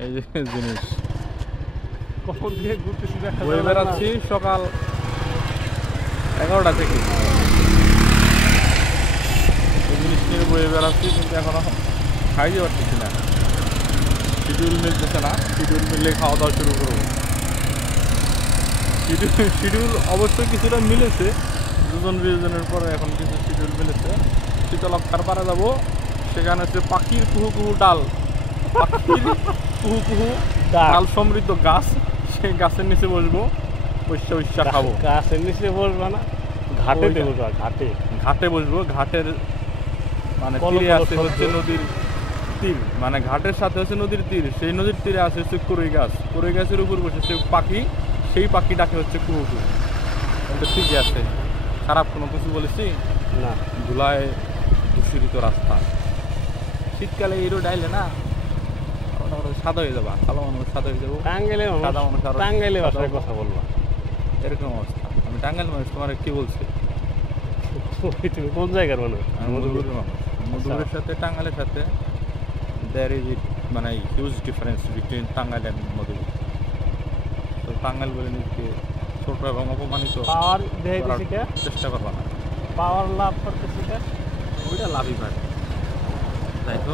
এই যে জিনিস কখন দিয়ে ঘুরতেছি বয়ে বেড়াচ্ছি সকাল 11টা থেকে এই জিনিস নিয়ে বয়ে বেড়াচ্ছি, কিন্তু এখনো খাইতে পারতেছি না। শিডিউল মিলতেছে না, শিডিউল মিললে খাওয়া দাওয়া শুরু করবো। শিডিউল অবশ্যই কিছুটা মিলেছে, দুজন দুজনের পরে এখন কিছু শিডিউল মিলেছে। শীতলক্ষার পাড়ে যাবো, সেখানে হচ্ছে পাখির কুহু কুহু ডাল, পাখির কুহু কুহু ডাল সমৃদ্ধ গাছ, সেই গাছের নিচে বসবো, বৈশা খাবো। গাছের নিচে বসবো না, ঘাটে দেবো, ঘাটে ঘাটে বসবো। ঘাটের মানে তীরে আছে হচ্ছে নদীর তীর, মানে ঘাটের সাথে হচ্ছে নদীর তীর, সেই নদীর তীরে আছে হচ্ছে কুড়ই গাছ, কুড়ই গাছের উপর বসেছে পাখি, সেই পাখি ডাকে হচ্ছে কুহু কুহু। এটা ঠিকই আছে, খারাপ কোনো কিছু বলেছি না। ধুলায় দূষিত রাস্তা, শীতকালে এই রোড আইলে না সাদা হয়ে যাবা, কালো মানুষ সাদা হয়ে যাবো, টাঙ্গাইলে সাদা মানুষ আরো টাঙ্গাইলে ভাষায় কথা বলবা, এরকম অবস্থা। আমি টাঙ্গাইল মানুষ, তোমার কি বলছি? তুমি কোন জায়গার মানুষ? মধুপুরের মানুষ। মধুপুরের সাথে টাঙ্গাইলের সাথে there is মানে huge difference between Tangail and Madhupur. তো টাঙ্গাইল বলে নিজেকে ছোট এবং অপমানিত পাওয়ার দেখাইতেছি কে? চেষ্টা করবা না, পাওয়ার লাভ করতেছি কে? ওইটা লাভই পায়, তাই তো।